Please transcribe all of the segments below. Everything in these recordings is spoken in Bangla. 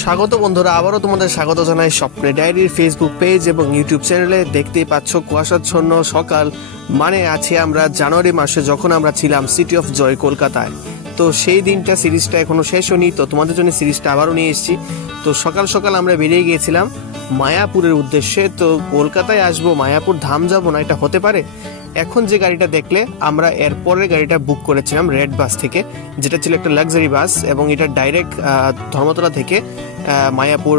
স্বাগত বন্ধুরা, আবারও তোমাদের স্বাগত জানাই স্বপ্নে ডায়েরির ফেসবুক পেজ এবং ইউটিউব চ্যানেলে। দেখতেই পাচ্ছ কুয়াশাচ্ছন্ন সকাল, মানে আছে আমরা জানুয়ারি মাসে যখন আমরা ছিলাম সিটি অফ জয় কলকাতায়। তো সেই দিনটা সিরিজটা এখনো শেষ হয়নি, তো তোমাদের জন্য সিরিজটা আবারও নিয়ে এসেছি। তো সকাল সকাল আমরা বেরিয়ে গিয়েছিলাম মায়াপুরের উদ্দেশ্যে। তো কলকাতায় আসবো, মায়াপুর ধাম যাব না, এটা হতে পারে? এখন যে গাড়িটা দেখলে আমরা এরপরের গাড়িটা বুক করেছিলাম রেড বাস থেকে, যেটা ছিল একটা লাক্সারি বাস এবং এটা ডাইরেক্ট ধর্মতলা থেকে মায়াপুর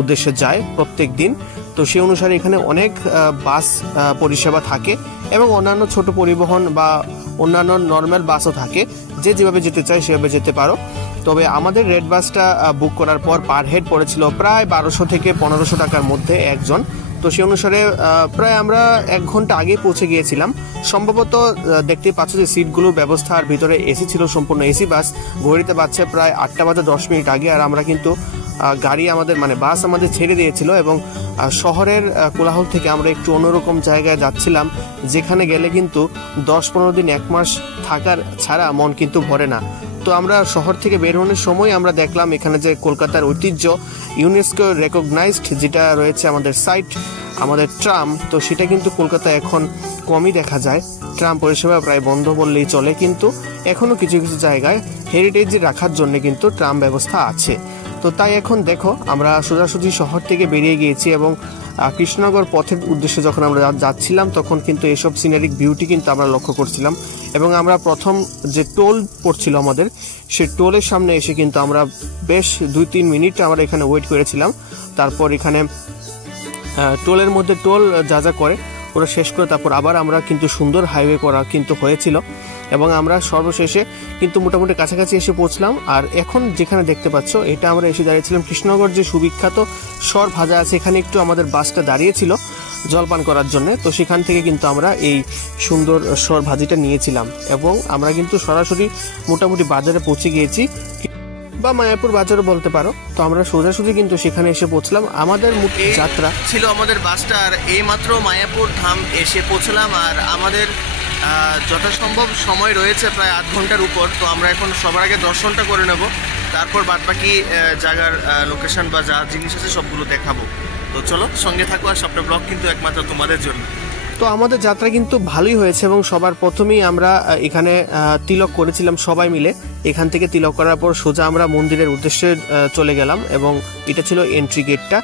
উদ্দেশ্যে যায় প্রত্যেক দিন। তো সেই অনুসারে এখানে অনেক বাস পরিষেবা থাকে এবং অন্যান্য ছোট পরিবহন বা অন্যান্য নর্মাল বাসও থাকে, যে যেভাবে যেতে চায় সেভাবে যেতে পারো। তবে আমাদের রেড বাসটা বুক করার পর পার হেড পড়েছিল প্রায় 1200 থেকে 1500 টাকার মধ্যে একজন। তো সেই অনুসারে প্রায় আমরা 1 ঘন্টা আগে পৌঁছে গিয়েছিলাম। সম্ভবত দেখতেই পাচ্ছ যে সিটগুলোর ব্যবস্থা, আর ভিতরে এসি ছিল, সম্পূর্ণ এসি বাস। ঘড়িতে বাজছে প্রায় 8টা বাজে 10 মিনিট আগে, আর আমরা কিন্তু গাড়ি আমাদের বাস আমাদের ছেড়ে দিয়েছিল এবং শহরের কোলাহল থেকে আমরা একটু অন্যরকম জায়গায় যাচ্ছিলাম, যেখানে গেলে কিন্তু 10-15 দিন 1 মাস থাকার ছাড়া মন কিন্তু ভরে না। তো আমরা শহর থেকে বের হওয়ার সময় আমরা দেখলাম এখানে যে কলকাতার ঐতিহ্য, ইউনেস্কো রেকগনাইজড যেটা রয়েছে আমাদের সাইট, আমাদের ট্রাম, তো সেটা কিন্তু কলকাতায় এখন কমই দেখা যায়। ট্রাম পরিষেবা প্রায় বন্ধ বললেই চলে, কিন্তু এখনো কিছু কিছু জায়গায় হেরিটেজ রাখার জন্য কিন্তু ট্রাম ব্যবস্থা আছে। তো তাই এখন দেখো আমরা সোজাসুজি শহর থেকে বেরিয়ে গিয়েছি এবং কৃষ্ণনগর পথের উদ্দেশ্যে যখন আমরা যাচ্ছিলাম তখন কিন্তু এসব সিনারিক বিউটি কিন্তু আমরা লক্ষ্য করছিলাম। এবং আমরা প্রথম যে টোল পড়ছিল আমাদের, সেই টোলের সামনে এসে কিন্তু আমরা বেশ 2-3 মিনিট আমরা এখানে ওয়েট করেছিলাম। তারপর এখানে টোলের মধ্যে টোল যা যা করে ওরা শেষ করে তারপর আবার আমরা কিন্তু সুন্দর হাইওয়ে করা কিন্তু হয়েছিল এবং আমরা সর্বশেষে কিন্তু মোটামুটি কাছাকাছি এসে পৌঁছলাম। আর এখন যেখানে দেখতে পাচ্ছ এটা আমরা এসে দাঁড়িয়েছিলাম কৃষ্ণনগর যে সুবিখ্যাত সর ভাজা আছে, এখানে একটু আমাদের বাসটা দাঁড়িয়েছিল জলপান করার জন্য। তো সেখান থেকে কিন্তু আমরা এই সুন্দর সর ভাজিটা নিয়েছিলাম এবং আমরা কিন্তু সরাসরি মোটামুটি বাজারে পৌঁছে গিয়েছি, বা মায়াপুর বাজারও বলতে পারো। তো আমরা সোজাসুজি কিন্তু সেখানে এসে পৌঁছলাম। আমাদের যাত্রা ছিল আমাদের বাসটা, আর এইমাত্র মায়াপুর ধাম এসে পৌঁছলাম। আর আমাদের যথাসম্ভব সময় রয়েছে প্রায় 8 ঘন্টার উপর। তো আমরা এখন সবার আগে দর্শনটা করে নেব, তারপর বাদবাকি জায়গার লোকেশন বা যা জিনিস আছে সবগুলো দেখাবো। তো চলো সঙ্গে থাকো, আর সবটা ব্লগ কিন্তু একমাত্র তোমাদের জন্য। তো আমাদের যাত্রা কিন্তু ভালোই হয়েছে এবং সবার প্রথমেই আমরা এখানে তিলক করেছিলাম সবাই মিলে। এখান থেকে তিলক করার পর সোজা আমরা মন্দিরের উদ্দেশ্যে চলে গেলাম এবং এটা ছিল এন্ট্রি গেটটা।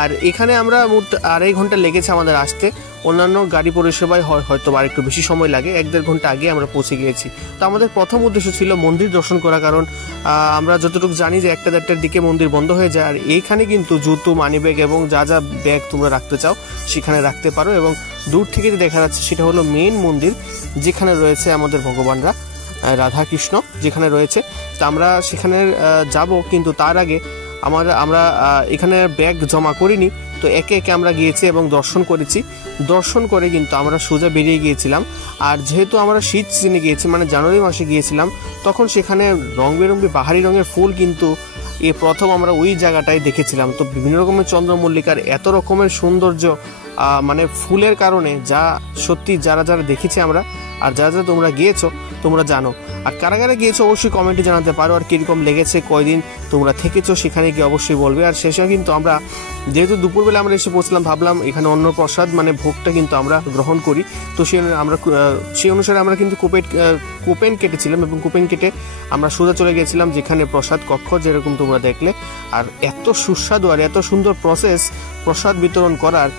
আর এখানে আমরা মোট 2.5 ঘন্টা লেগেছে আমাদের আসতে। অন্যান্য গাড়ি পরিষেবায় হয়তো আর একটু বেশি সময় লাগে, 1-1.5 ঘন্টা আগে আমরা পৌঁছে গিয়েছি। তো আমাদের প্রথম উদ্দেশ্য ছিল মন্দির দর্শন করা, কারণ আমরা যতটুকু জানি যে 1টা-1.5টার দিকে মন্দির বন্ধ হয়ে যায়। আর এইখানে কিন্তু জুতো, মানি ব্যাগ এবং যা যা ব্যাগ তোমরা রাখতে চাও সেখানে রাখতে পারো। এবং দূর থেকে যে দেখা যাচ্ছে সেটা হলো মেইন মন্দির, যেখানে রয়েছে আমাদের ভগবানরা রাধা কৃষ্ণ যেখানে রয়েছে। তো আমরা সেখানে যাব, কিন্তু তার আগে আমরা এখানে ব্যাগ জমা করিনি। তো একে একে আমরা গিয়েছি এবং দর্শন করেছি। দর্শন করে কিন্তু আমরা সোজা বেরিয়ে গিয়েছিলাম। আর যেহেতু আমরা শীত সিজনে গিয়েছি, মানে জানুয়ারি মাসে গিয়েছিলাম, তখন সেখানে রং বেরঙের বাহারি রঙের ফুল কিন্তু এই প্রথম আমরা ওই জায়গাটায় দেখেছিলাম। তো বিভিন্ন রকমের চন্দ্রমল্লিকার এত রকমের সৌন্দর্য, মানে ফুলের কারণে, যা সত্যি যারা যারা দেখেছি আমরা, আর যারা যারা তোমরা গিয়েছো তোমরা জানো। আর কারা কারা গিয়েছো অবশ্যই কমেন্টে জানাতে পারো, আর কিরকম লেগেছে, কয়দিন তোমরা থেকেছো সেখানে গিয়ে অবশ্যই বলবে। আর শেষে কিন্তু আমরা যেহেতু দুপুরবেলা আমরা এসে পৌঁছলাম, ভাবলাম এখানে অন্য প্রসাদ মানে ভোগটা কিন্তু আমরা গ্রহণ করি। তো সেই অনুসারে আমরা কিন্তু কুপন কেটেছিলাম এবং কুপন কেটে আমরা সোজা চলে গেছিলাম যেখানে প্রসাদ কক্ষ, যেরকম তোমরা দেখলে। আর এত সুস্বাদু আর এত সুন্দর প্রসাদ বিতরণ করার,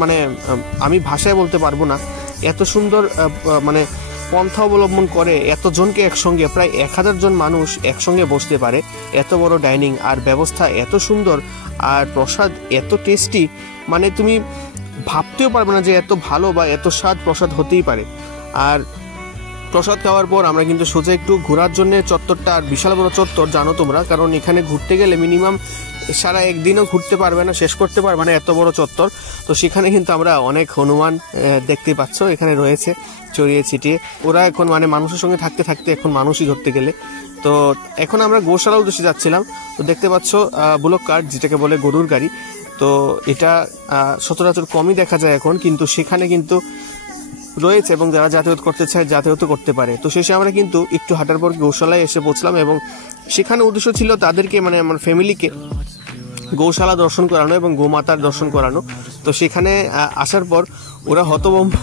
মানে আমি ভাষায় বলতে পারবো না। এত সুন্দর মানে পন্থা অবলম্বন করে এতজনকে একসঙ্গে, প্রায় 1000 জন মানুষ একসঙ্গে বসতে পারে, এত বড় ডাইনিং, আর ব্যবস্থা এত সুন্দর, আর প্রসাদ এত টেস্টি, মানে তুমি ভাবতেও পারবে না যে এত ভালো বা এত স্বাদ প্রসাদ হতেই পারে। আর প্রসাদ খাওয়ার পর আমরা কিন্তু সোজা একটু ঘোরার জন্য চত্বরটা, আর বিশাল বড় চত্বর জানো তোমরা, কারণ এখানে ঘুরতে গেলে মিনিমাম সারা একদিনও ঘুরতে পারবে না, শেষ করতে পারবে না, এত বড় চত্বর। তো সেখানে কিন্তু আমরা অনেক হনুমান দেখতে পাচ্ছ এখানে রয়েছে ছড়িয়ে ছিটিয়ে। ওরা এখন মানে মানুষের সঙ্গে থাকতে থাকতে এখন মানুষই ধরতে গেলে। তো এখন আমরা গোশালা উদ্দেশ্যে যাচ্ছিলাম। তো দেখতে পাচ্ছ বুলক কার্ট, যেটাকে বলে গরুর গাড়ি। তো এটা সচরাচর কমই দেখা যায় এখন, কিন্তু সেখানে কিন্তু রয়েছে এবং যারা যাতায়াত করতে চায় যাতায়াত করতে পারে। তো শেষে আমরা কিন্তু একটু হাঁটার পর গৌশালায় এসে পৌঁছলাম এবং সেখানে উদ্দেশ্য ছিল তাদেরকে মানে আমার ফ্যামিলিকে গৌশালা দর্শন করানো এবং গোমাতার দর্শন করানো। তো সেখানে আসার পর ওরা হতভম্ব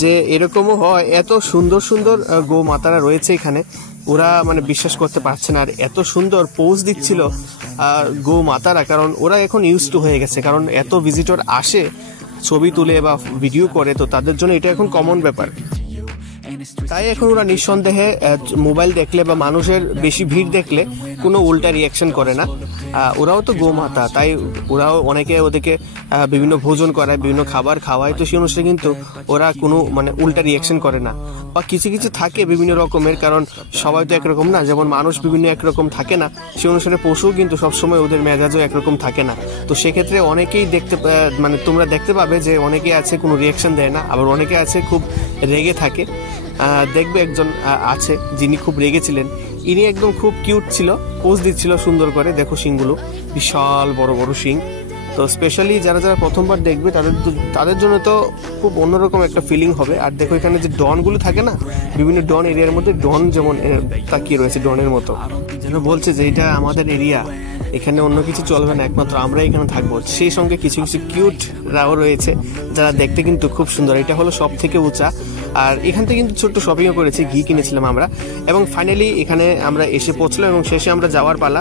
যে এরকমও হয়, এত সুন্দর সুন্দর গোমাতারা রয়েছে এখানে, ওরা মানে বিশ্বাস করতে পারছে না। আর এত সুন্দর পোজ দিচ্ছিল গোমাতারা, কারণ ওরা এখন ইউজ টু হয়ে গেছে, কারণ এত ভিজিটর আসে ছবি তুলে বা ভিডিও করে, তো তাদের জন্য এটা এখন কমন ব্যাপার। তাই এখন ওরা নিঃসন্দেহে মোবাইল দেখলে বা মানুষের বেশি ভিড় দেখলে কোনো উল্টা রিয়াকশন করে না। ওরাও তো গোমাতা, তাই ওরাও অনেকে ওদেরকে বিভিন্ন ভোজন করায়, বিভিন্ন খাবার খাওয়ায়, তো সেই অনুসারে কিন্তু ওরা কোনো মানে উল্টা রিয়াকশন করে না। বা কিছু কিছু থাকে বিভিন্ন রকমের, কারণ সবাই তো একরকম না, যেমন মানুষ বিভিন্ন একরকম থাকে না, সেই অনুসারে পশু কিন্তু সবসময় ওদের মেজাজও একরকম থাকে না। তো সেক্ষেত্রে অনেকেই মানে তোমরা দেখতে পাবে যে অনেকে আছে কোনো রিয়াকশন দেয় না, আবার অনেকে আছে খুব রেগে থাকে। দেখবে একজন আছে যিনি খুব রেগেছিলেন, ইনি একদম খুব কিউট ছিল, পোজ দিচ্ছিল সুন্দর করে। দেখো শিংগুলো বিশাল বড় বড় শিং। তো স্পেশালি যারা যারা প্রথমবার দেখবে তাদের জন্য তো খুব অন্যরকম একটা ফিলিং হবে। আর দেখো এখানে যে ডনগুলো থাকে না, বিভিন্ন ডন এরিয়ার মধ্যে ডন যেমন তাকিয়ে রয়েছে ডনের মতো, যেন বলছে যে এটা আমাদের এরিয়া, এখানে অন্য কিছু চলবে না, একমাত্র আমরা এখানে থাকবো। সেই সঙ্গে কিছু কিছু কিউটরাও রয়েছে যারা দেখতে কিন্তু খুব সুন্দর। এটা হলো সব থেকে উঁচা। আর এখান থেকে কিন্তু ছোট্ট শপিংও করেছি, ঘি কিনেছিলাম আমরা। এবং ফাইনালি এখানে আমরা এসে পৌঁছলাম এবং শেষে আমরা যাওয়ার পালা।